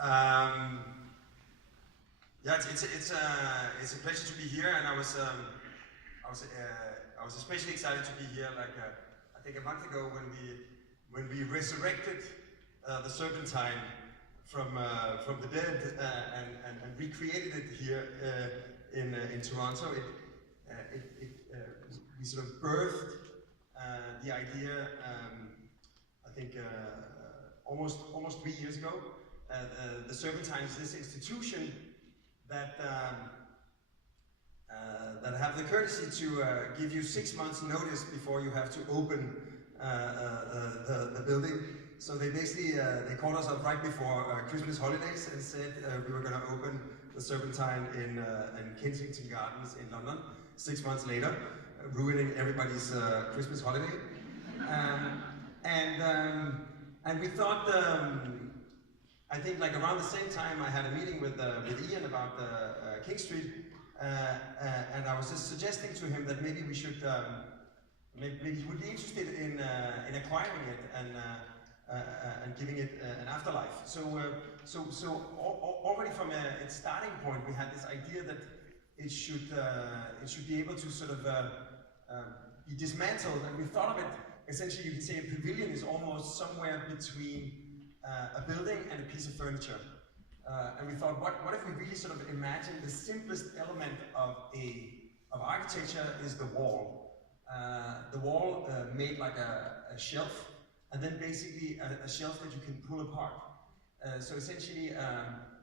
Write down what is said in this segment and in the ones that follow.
Yeah, it's a pleasure to be here, and I was especially excited to be here. Like I think a month ago when we resurrected the Serpentine from the dead and recreated it here in Toronto. We sort of birthed the idea. I think almost 3 years ago. The Serpentine is this institution that have the courtesy to give you 6 months notice before you have to open the building. So they basically they called us up right before Christmas holidays and said we were going to open the Serpentine in Kensington Gardens in London 6 months later, ruining everybody's Christmas holiday. And we thought, I think like around the same time I had a meeting with Ian about King Street, and I was just suggesting to him that maybe we should, maybe he would be interested in acquiring it and giving it an afterlife. So already from its starting point, we had this idea that it should be able to sort of be dismantled, and we thought of it. Essentially, you can say a pavilion is almost somewhere between a building and a piece of furniture. And we thought, what if we really sort of imagine the simplest element of architecture is the wall. The wall made like a shelf, and then basically a shelf that you can pull apart. So essentially,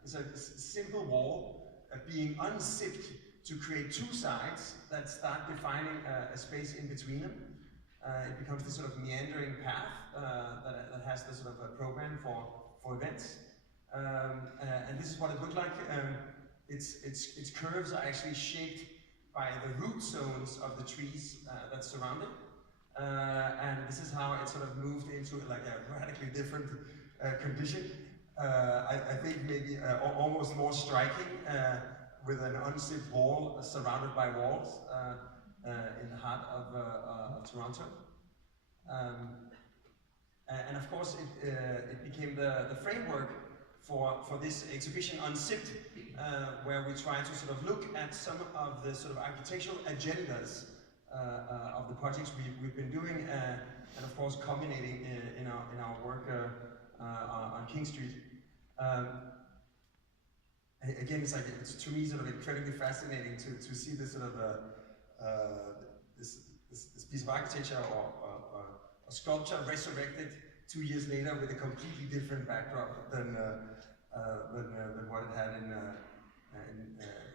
it's a simple wall being unzipped to create two sides that start defining a space in between them. It becomes this sort of meandering path that has this sort of a program for events. And this is what it looked like. Its curves are actually shaped by the root zones of the trees that surround it. And this is how it sort of moved into like a radically different condition. I think maybe almost more striking with an unzipped wall surrounded by walls. In the heart of Toronto. And of course it became the framework for this exhibition Unzipped, where we try to sort of look at some of the sort of architectural agendas of the projects we've been doing, and of course culminating in our work on King Street. Again, it's to me sort of incredibly fascinating to see this sort of this piece of architecture or sculpture resurrected 2 years later with a completely different backdrop than what it had in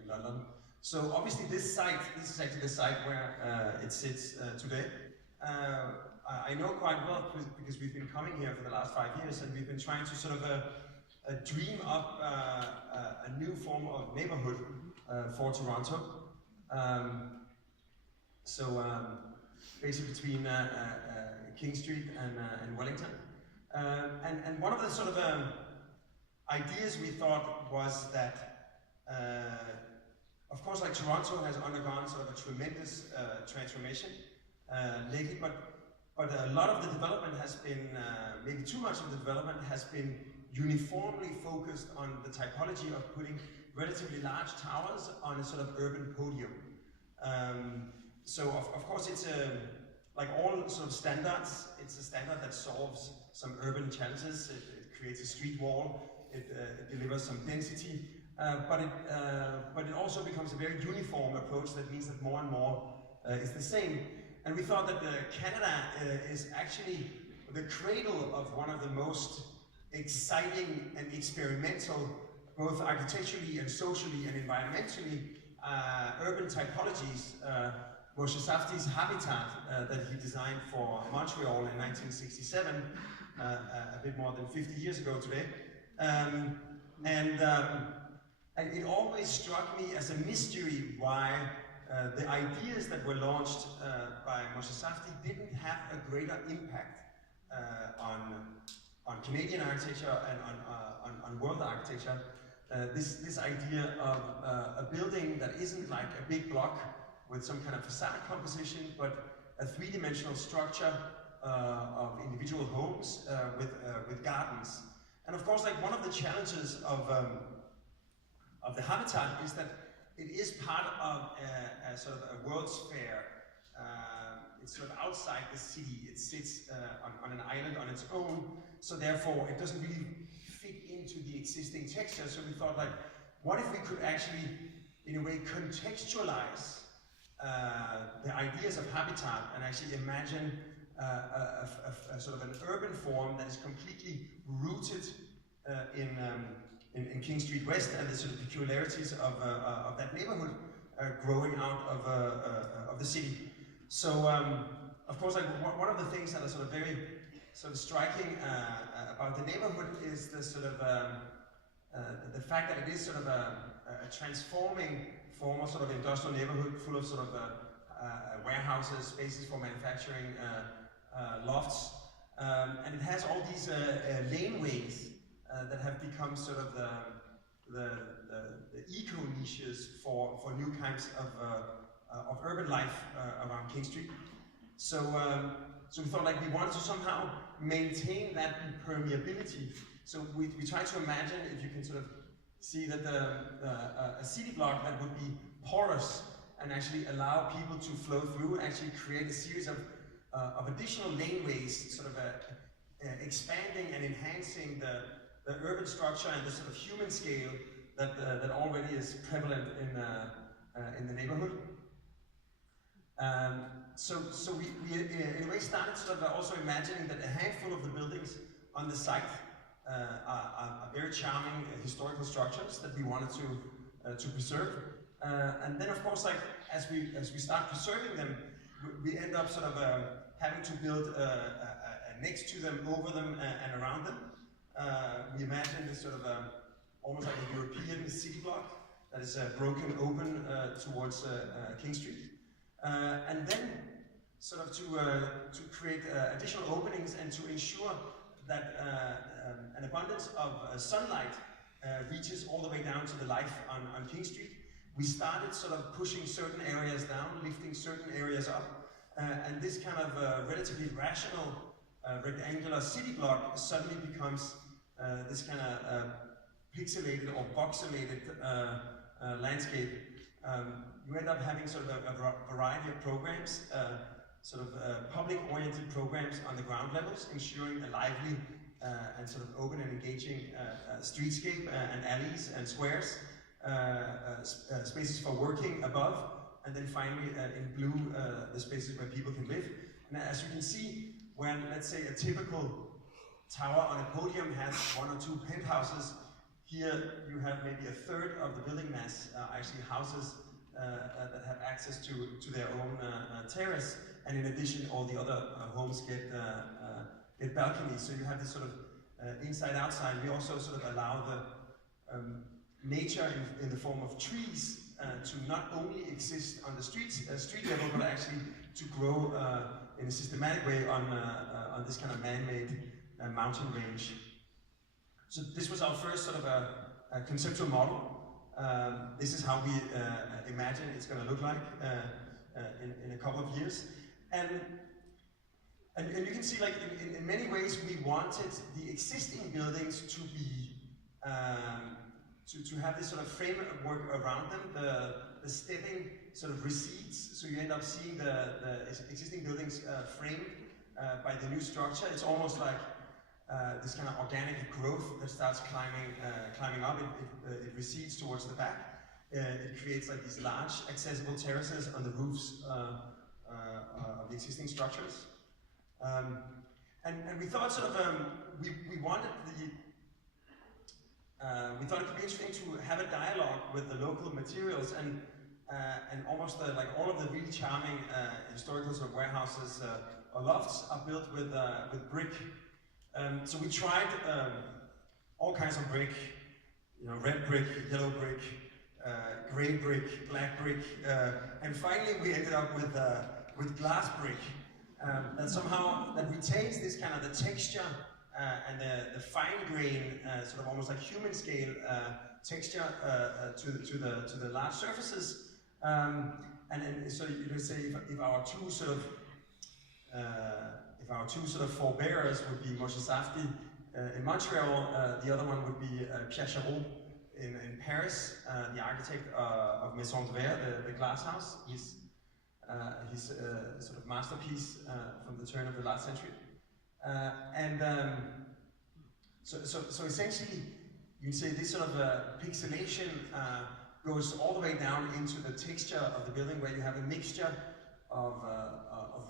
London. So obviously this is actually the site where it sits today. I know quite well because we've been coming here for the last 5 years, and we've been trying to sort of dream up a new form of neighborhood for Toronto. So basically between King Street and Wellington. And one of the sort of ideas we thought was that, of course, like Toronto has undergone sort of a tremendous transformation lately, but a lot of the development has been, maybe too much of the development has been uniformly focused on the typology of putting relatively large towers on a sort of urban podium. So of course it's like all sort of standards, it's a standard that solves some urban challenges. It creates a street wall, it delivers some density, but it also becomes a very uniform approach that means that more and more is the same. And we thought that Canada is actually the cradle of one of the most exciting and experimental, both architecturally and socially and environmentally, urban typologies. Moshe Safdie's habitat that he designed for Montreal in 1967, a bit more than 50 years ago today. And it always struck me as a mystery why the ideas that were launched by Moshe Safdie didn't have a greater impact on Canadian architecture and on world architecture. This idea of a building that isn't like a big block with some kind of facade composition, but a three-dimensional structure of individual homes with gardens. And of course, like one of the challenges of the habitat is that it is part of a sort of a World's Fair. It's sort of outside the city. It sits on an island on its own, so therefore it doesn't really fit into the existing texture. So we thought, like, what if we could actually, in a way, contextualize the ideas of habitat and actually imagine a sort of an urban form that is completely rooted in King Street West and the sort of peculiarities of that neighborhood growing out of the city. So, of course, like one of the things that are sort of very sort of striking about the neighborhood is the sort of the fact that it is sort of a transforming former sort of industrial neighborhood full of sort of warehouses, spaces for manufacturing, lofts, and it has all these laneways that have become sort of the eco niches for new kinds of urban life around King Street. So, so we thought, like, we wanted to somehow maintain that permeability. So we tried to imagine, if you can sort of see that a city block that would be porous and actually allow people to flow through, and actually create a series of additional laneways, sort of expanding and enhancing the urban structure and the sort of human scale that already is prevalent in the neighborhood. So we in a way started sort of also imagining that a handful of the buildings on the site are very charming historical structures that we wanted to preserve. And then, of course, like as we start preserving them, we end up sort of having to build next to them, over them, and around them. We imagine this sort of almost like a European city block that is broken open towards King Street. And then sort of to create additional openings and to ensure that an abundance of sunlight reaches all the way down to the life on King Street. We started sort of pushing certain areas down, lifting certain areas up, and this kind of relatively rational rectangular city block suddenly becomes this kind of pixelated or voxelated landscape. You end up having sort of a variety of programs, sort of public-oriented programs on the ground levels, ensuring a lively and sort of open and engaging streetscape and alleys and squares, spaces for working above, and then finally in blue the spaces where people can live. And as you can see, when, let's say, a typical tower on a podium has one or two penthouses, here you have maybe a third of the building mass actually houses that have access to their own terrace, and in addition all the other homes get balconies. So you have this sort of inside-outside. We also sort of allow the nature in the form of trees to not only exist on the street level, but actually to grow in a systematic way on this kind of man-made mountain range. So this was our first sort of a conceptual model. This is how we imagine it's going to look like in a couple of years. And you can see, like, in many ways, we wanted the existing buildings to be to have this sort of framework around them. The stepping sort of recedes, so you end up seeing the existing buildings framed by the new structure. It's almost like this kind of organic growth that starts climbing up. It recedes towards the back. It creates like these large accessible terraces on the roofs of the existing structures. And we thought sort of we wanted we thought it could be interesting to have a dialogue with the local materials, and almost like all of the really charming historical sort of warehouses or lofts are built with brick. So we tried all kinds of brick, you know, red brick, yellow brick, gray brick, black brick, and finally we ended up with glass brick that somehow that retains this kind of the texture and the fine grain, sort of almost like human scale texture to the large surfaces. And so you can say if our two sort of forebearers would be Moshe Safdie in Montreal. The other one would be Pierre Chareau in Paris, the architect of Maison de Verre, the glass house. He's sort of masterpiece from the turn of the last century. So essentially, you can say this sort of pixelation goes all the way down into the texture of the building, where you have a mixture of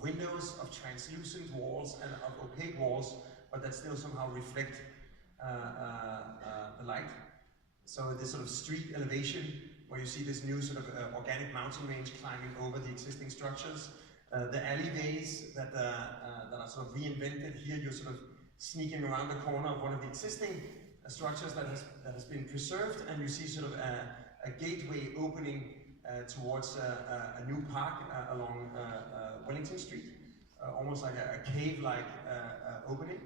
windows, of translucent walls, and of opaque walls, but that still somehow reflect the light. So this sort of street elevation, where you see this new sort of organic mountain range climbing over the existing structures. The alleyways that are sort of reinvented. Here you're sort of sneaking around the corner of one of the existing structures that has been preserved, and you see sort of a gateway opening towards a new park along Wellington Street, almost like a cave-like opening.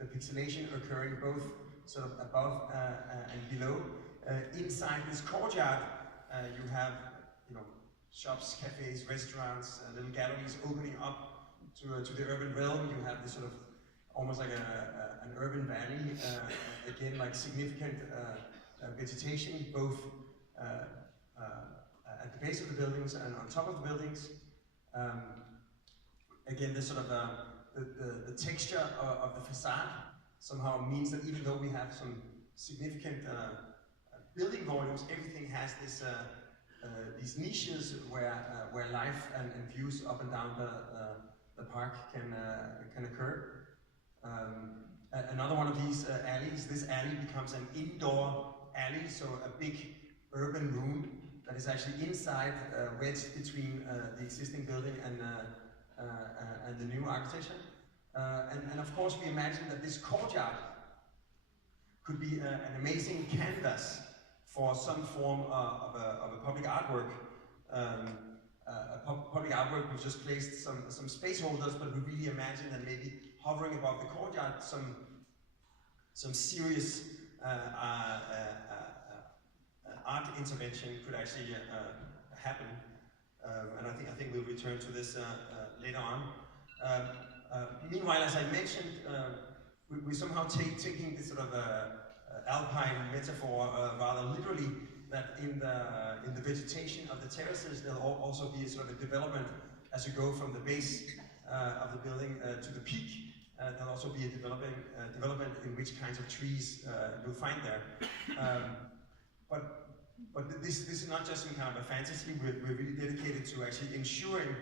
The pixelation occurring both sort of above and below. Inside this courtyard, you have, shops, cafes, restaurants, little galleries opening up to the urban realm. You have this sort of almost like an urban valley, again, like significant vegetation, both at the base of the buildings and on top of the buildings. Again, this sort of the texture of the facade somehow means that even though we have some significant building volumes, everything has this these niches where life and views up and down the park can occur. Another one of these alleys, this alley becomes an indoor alley, so a big urban room that is actually inside, wedged between the existing building and the new architecture. And of course we imagine that this courtyard could be an amazing canvas for some form of a public artwork. Public artwork, we've just placed some space holders, but we really imagine that maybe hovering above the courtyard, some serious art intervention could actually happen. And I think we'll return to this later on. Meanwhile, as I mentioned, we're somehow taking this sort of alpine metaphor rather literally, that in the vegetation of the terraces there'll also be a sort of a development as you go from the base of the building to the peak. There'll also be a development in which kinds of trees you'll find there. But this is not just some kind of a fantasy. We're really dedicated to actually ensuring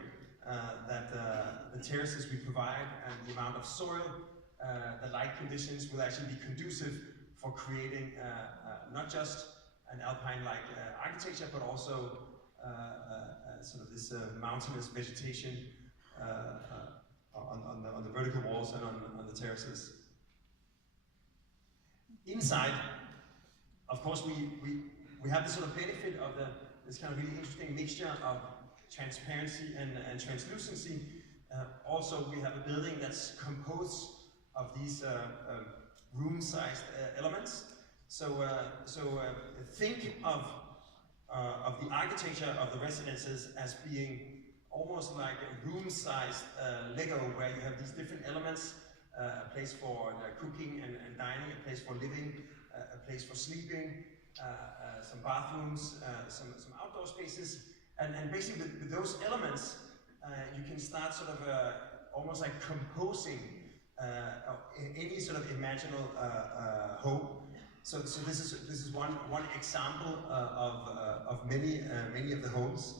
that the terraces we provide and the amount of soil, the light conditions will actually be conducive for creating not just an alpine-like architecture, but also sort of this mountainous vegetation on the vertical walls and on the terraces. Inside, of course, we have this sort of benefit of this kind of really interesting mixture of transparency and translucency. Also, we have a building that's composed of these room-sized elements. So think of the architecture of the residences as being almost like a room-sized Lego, where you have these different elements, a place for cooking and dining, a place for living, a place for sleeping, some bathrooms, some outdoor spaces, and basically with those elements, you can start sort of almost like composing any sort of imaginal home. So this is one example of many of the homes.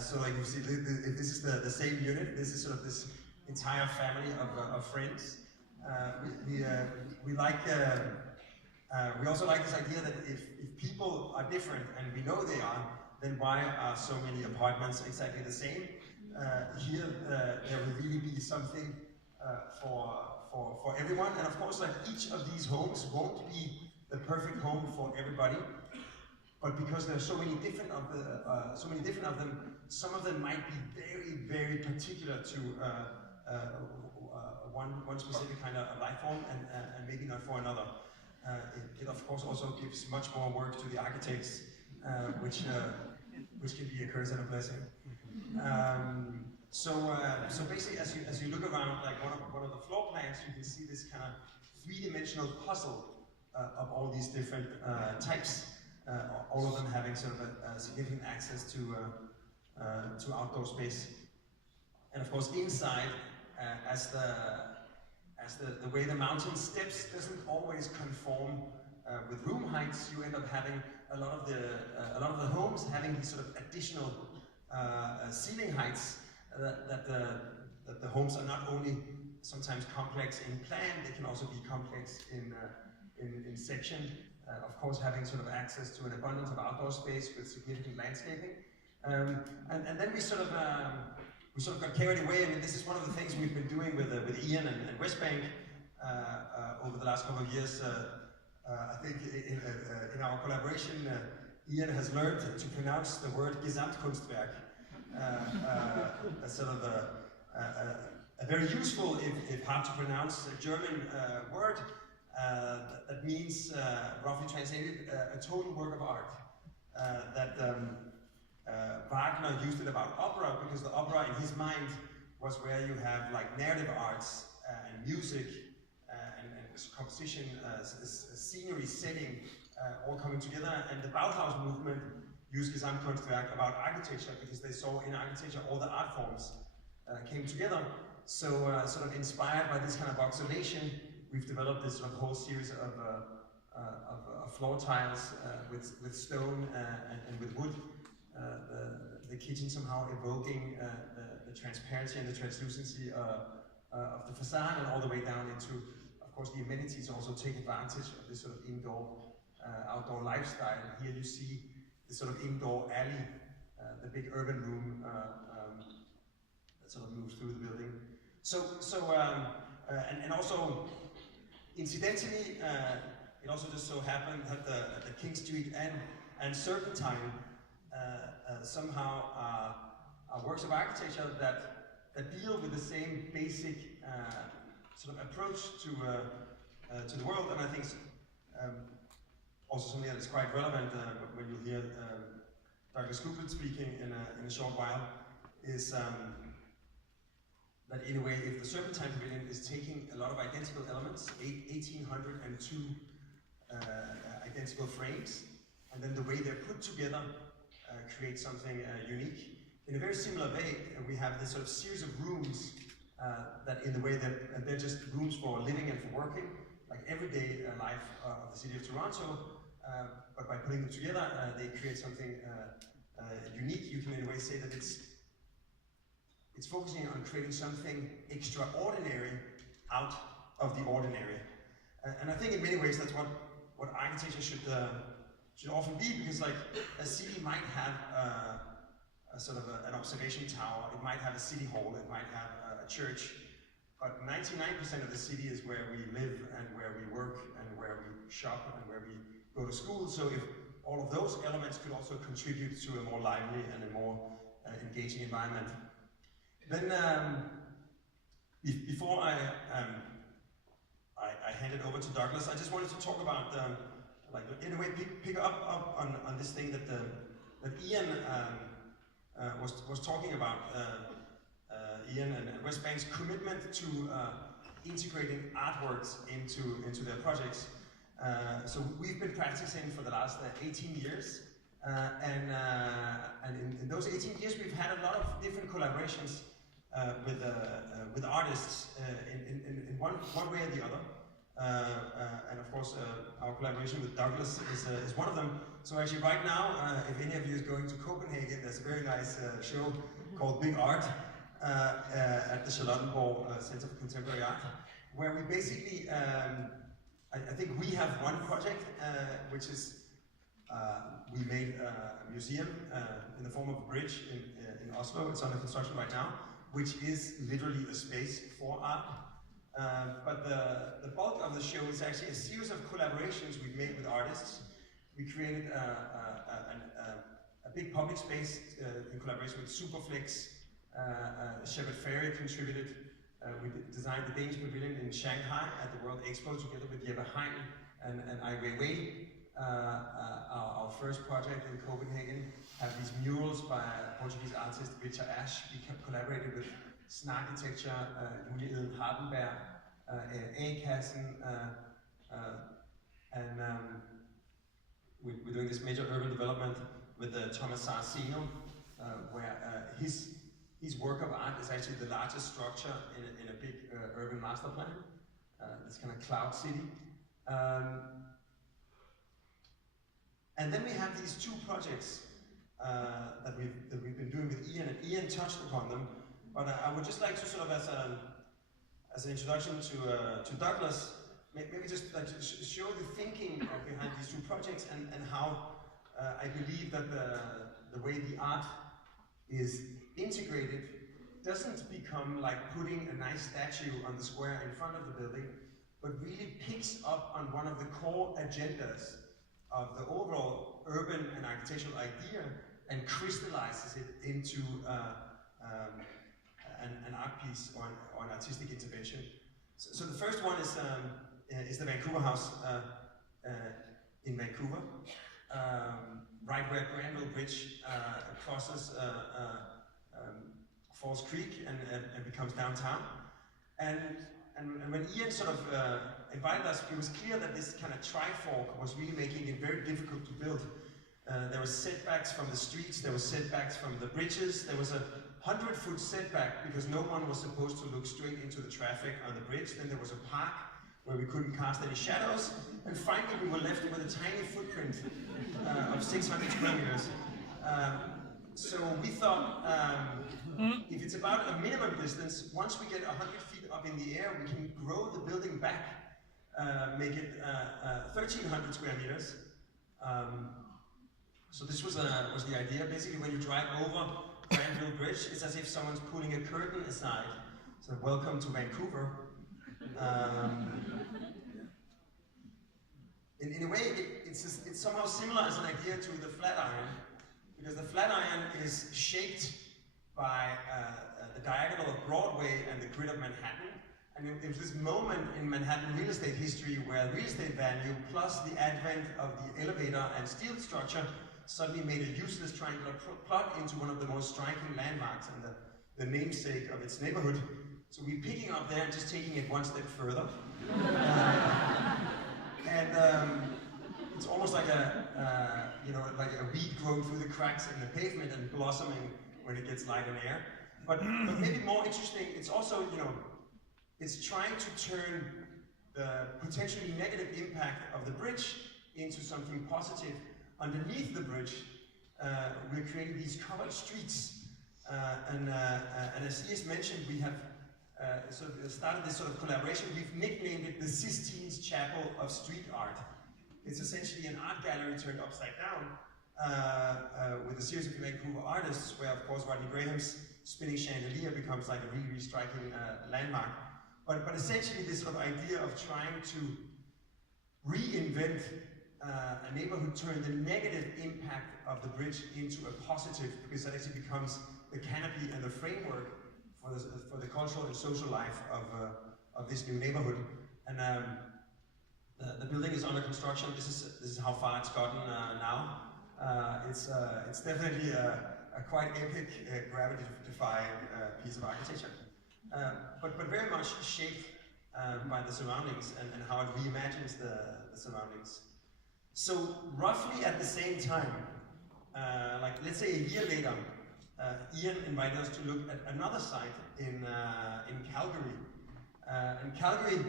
So like you see, if this is the same unit, this is sort of this entire family of friends. We also like this idea that if people are different, and we know they are, then why are so many apartments exactly the same? Here there will really be something for everyone, and of course, like each of these homes won't be the perfect home for everybody, but because there are so many different of them, some of them might be very particular to one specific kind of life form, and maybe not for another. It of course also gives much more work to the architects, which can be a curse and a blessing. So basically, as you look around, like one of the floor plans, you can see this kind of three-dimensional puzzle of all these different types, all of them having sort of a significant access to outdoor space. And of course, inside, as the way the mountain steps doesn't always conform with room heights, you end up having a lot of the homes having these sort of additional ceiling heights that the homes are not only sometimes complex in plan, they can also be complex in section. Of course, having sort of access to an abundance of outdoor space with significant landscaping. And then we sort of got carried away. I mean, this is one of the things we've been doing with Ian and West Bank over the last couple of years. I think in our collaboration, Ian has learned to pronounce the word Gesamtkunstwerk, a sort of a very useful, if hard to pronounce, German word that means, roughly translated, a total work of art. Wagner used it about opera because the opera in his mind was where you have like narrative arts and music and composition, scenery, setting, all coming together. And the Bauhaus movement used Gesamtkunstwerk about architecture because they saw in architecture all the art forms came together. So sort of inspired by this kind of observation, we've developed this sort of whole series of floor tiles with stone and with wood. The kitchen somehow evoking the transparency and the translucency of the facade, and all the way down into, of course, the amenities also take advantage of this sort of indoor, outdoor lifestyle. Here you see this sort of indoor alley, the big urban room that sort of moves through the building. And also, incidentally, it also just so happened that the King Street and Serpentine somehow are works of architecture that deal with the same basic sort of approach to the world, and I think also something that is quite relevant when you hear Douglas Coupland speaking in a short while is that in a way, if the Serpentine Pavilion is taking a lot of identical elements, 1,802 identical frames, and then the way they're put together create something unique. In a very similar way, we have this sort of series of rooms that in the way that they're just rooms for living and for working, like everyday life of the city of Toronto, but by putting them together, they create something unique. You can in a way say that it's focusing on creating something extraordinary out of the ordinary. And I think in many ways that's what architecture should often be, because like a city might have a sort of an observation tower, it might have a city hall, it might have a church, but 99% of the city is where we live and where we work and where we shop and where we go to school. So if all of those elements could also contribute to a more lively and a more engaging environment. Then before I hand it over to Douglas, I just wanted to talk about like in a way pick up on this thing that Ian was talking about. Ian and West Bank's commitment to integrating artworks into their projects. So we've been practicing for the last 18 years, and in those 18 years we've had a lot of different collaborations with artists in one way or the other. And of course, our collaboration with Douglas is one of them. So actually right now, if any of you is going to Copenhagen, there's a very nice show called Big Art at the Charlottenborg Center for Contemporary Art, where we basically, I think we have one project, which is, we made a museum in the form of a bridge in Oslo. It's under construction right now, which is literally a space for art. But the bulk of the show is actually a series of collaborations we've made with artists. We created a big public space in collaboration with Superflex. Shepard Fairey contributed. We designed the Danish Pavilion in Shanghai at the World Expo together with Jeppe Hein and Ai Weiwei, our our first project in Copenhagen, have these murals by Portuguese artist Victor Ash. We collaborated with Snarkitecture, Julie Eden Hardenberg, A-Kassen, and we're doing this major urban development with Thomas Saraceno, where his work of art is actually the largest structure in a big urban master plan, this kind of cloud city. And then we have these two projects that we've been doing with Ian, and Ian touched upon them, but I would just like to sort of, as an introduction to Douglas, maybe just like to show the thinking behind these two projects and how I believe that the way the art is integrated doesn't become like putting a nice statue on the square in front of the building, but really picks up on one of the core agendas of the overall urban and architectural idea and crystallizes it into an art piece or an artistic intervention. So the first one is the Vancouver House in Vancouver, right where Granville Bridge crosses Falls Creek and becomes downtown. And when Ian sort of invited us, it was clear that this kind of trifork was really making it very difficult to build. There were setbacks from the streets, there were setbacks from the bridges, there was a 100-foot setback because no one was supposed to look straight into the traffic on the bridge. Then there was a park where we couldn't cast any shadows, and finally we were left with a tiny footprint of 600 square meters. So we thought, if it's about a minimum distance, once we get 100 feet up in the air, we can grow the building back, make it 1,300 square meters. So this was the idea. Basically, when you drive over Granville Bridge, it's as if someone's pulling a curtain aside. So welcome to Vancouver. In a way, it's somehow similar as an idea to the Flatiron, because the Flatiron is shaped by the diagonal of Broadway and the grid of Manhattan. And it was this moment in Manhattan real estate history where real estate value plus the advent of the elevator and steel structure suddenly made a useless triangular plot into one of the most striking landmarks and the namesake of its neighborhood. So we're picking up there and just taking it one step further. It's almost like a weed growing through the cracks in the pavement and blossoming when it gets light and air. But maybe more interesting, it's also, it's trying to turn the potentially negative impact of the bridge into something positive. Underneath the bridge, we're creating these covered streets. And as Ian mentioned, we have started this sort of collaboration. We've nicknamed it the Sistine Chapel of Street Art. It's essentially an art gallery turned upside down with a series of Vancouver artists, where of course Rodney Graham's spinning chandelier becomes like a really, really striking landmark. But essentially this sort of idea of trying to reinvent a neighborhood, turn the negative impact of the bridge into a positive, because that actually becomes the canopy and the framework for the cultural and social life of this new neighborhood. And the building is under construction. This is how far it's gotten now. It's definitely a quite epic, gravity-defying piece of architecture, but very much shaped by the surroundings and how it reimagines the surroundings. So roughly at the same time, like let's say a year later, Ian invited us to look at another site in Calgary. And Calgary,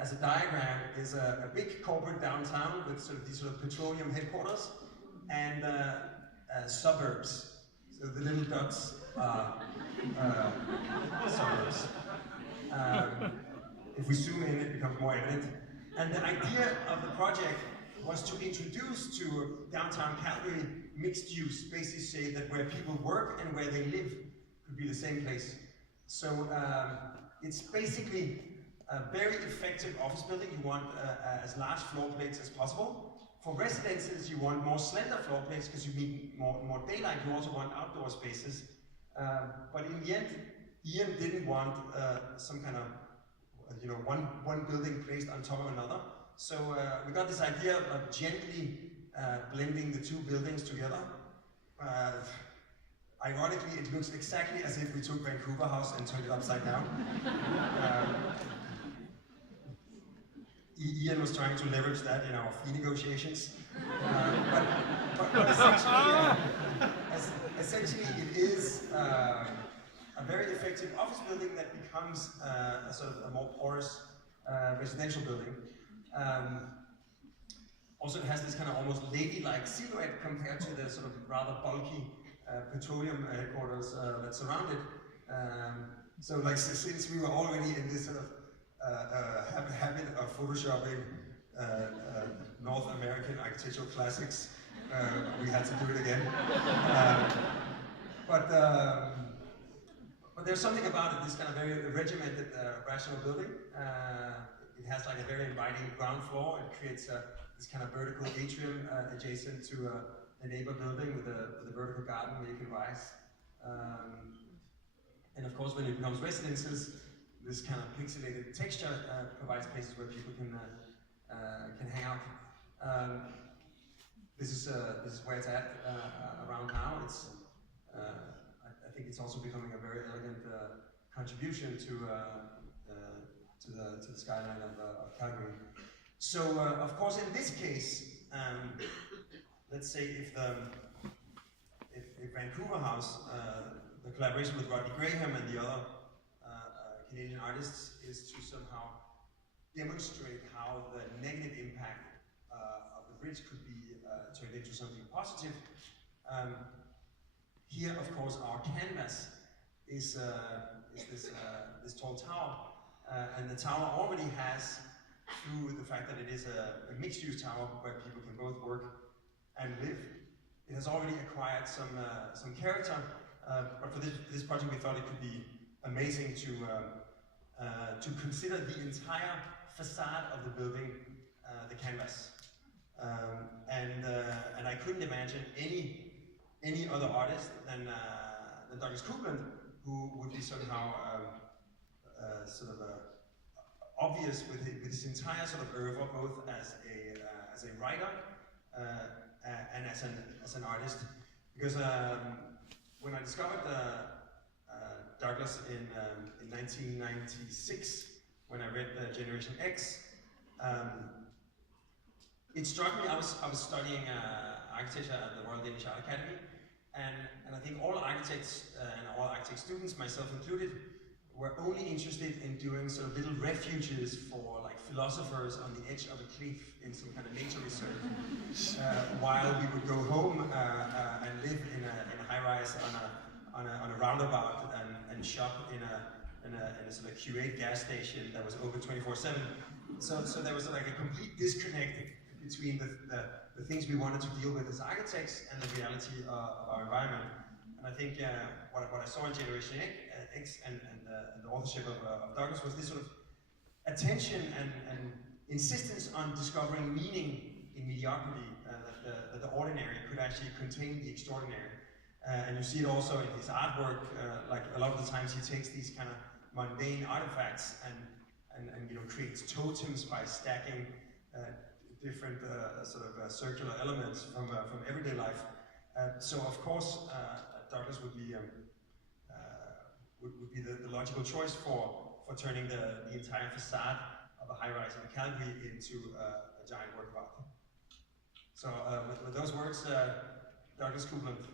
as a diagram, is a big corporate downtown with these sort of petroleum headquarters and suburbs. So the little dots are suburbs. If we zoom in, it becomes more evident. And the idea of the project was to introduce to downtown Calgary mixed use, basically say that where people work and where they live could be the same place. So it's basically a very effective office building. You want as large floor plates as possible. For residences, you want more slender floor plates because you need more daylight. You also want outdoor spaces. But in the end, Ian didn't want some kind of one building placed on top of another. So we got this idea of gently blending the two buildings together. Ironically, it looks exactly as if we took Vancouver House and turned it upside down. Ian was trying to leverage that in our fee negotiations. But essentially it is a very effective office building that becomes a sort of a more porous residential building. Also, it has this kind of almost ladylike silhouette compared to the sort of rather bulky petroleum headquarters that surround it. So, like, since we were already in this sort of habit of photoshopping North American architectural classics, we had to do it again. But there's something about it, this kind of very regimented, rational building. It has like a very inviting ground floor. It creates this kind of vertical atrium adjacent to a neighbor building with a vertical garden where you can rise. And of course, when it becomes residences, this kind of pixelated texture provides places where people can hang out. This is where it's at around now. It's I think it's also becoming a very elegant contribution to the skyline of Calgary. So of course, in this case, let's say if Vancouver House, the collaboration with Rodney Graham and the other Canadian artists is to somehow demonstrate how the negative impact of the bridge could be turned into something positive. Here, of course, our canvas is this tall tower, and the tower already has, through the fact that it is a mixed-use tower where people can both work and live, it has already acquired some character. But for this project, we thought it could be amazing to consider the entire facade of the building the canvas. And I couldn't imagine any other artist than Douglas Coupland, who would be somehow obvious with his entire sort of oeuvre, both as a writer and as an artist. Because when I discovered Douglas in 1996, when I read Generation X, it struck me. I was studying architecture at the Royal Danish Art Academy, and I think all architects and all architect students, myself included, were only interested in doing sort of little refuges for like philosophers on the edge of a cliff in some kind of nature reserve, while we would go home and live in a high-rise on a roundabout and shop in a sort of Q8 gas station that was open 24/7. So there was like a complete disconnect between the things we wanted to deal with as architects and the reality of our environment. And I think what I saw in Generation X and the authorship of Douglas was this sort of attention and insistence on discovering meaning in mediocrity, that the ordinary could actually contain the extraordinary. And you see it also in his artwork. Like a lot of the times he takes these kind of mundane artifacts and creates totems by stacking different circular elements from everyday life. So of course Douglas would be the logical choice for turning the entire facade of a high-rise in Calgary into a giant work of art. So with those words, Douglas Coupland.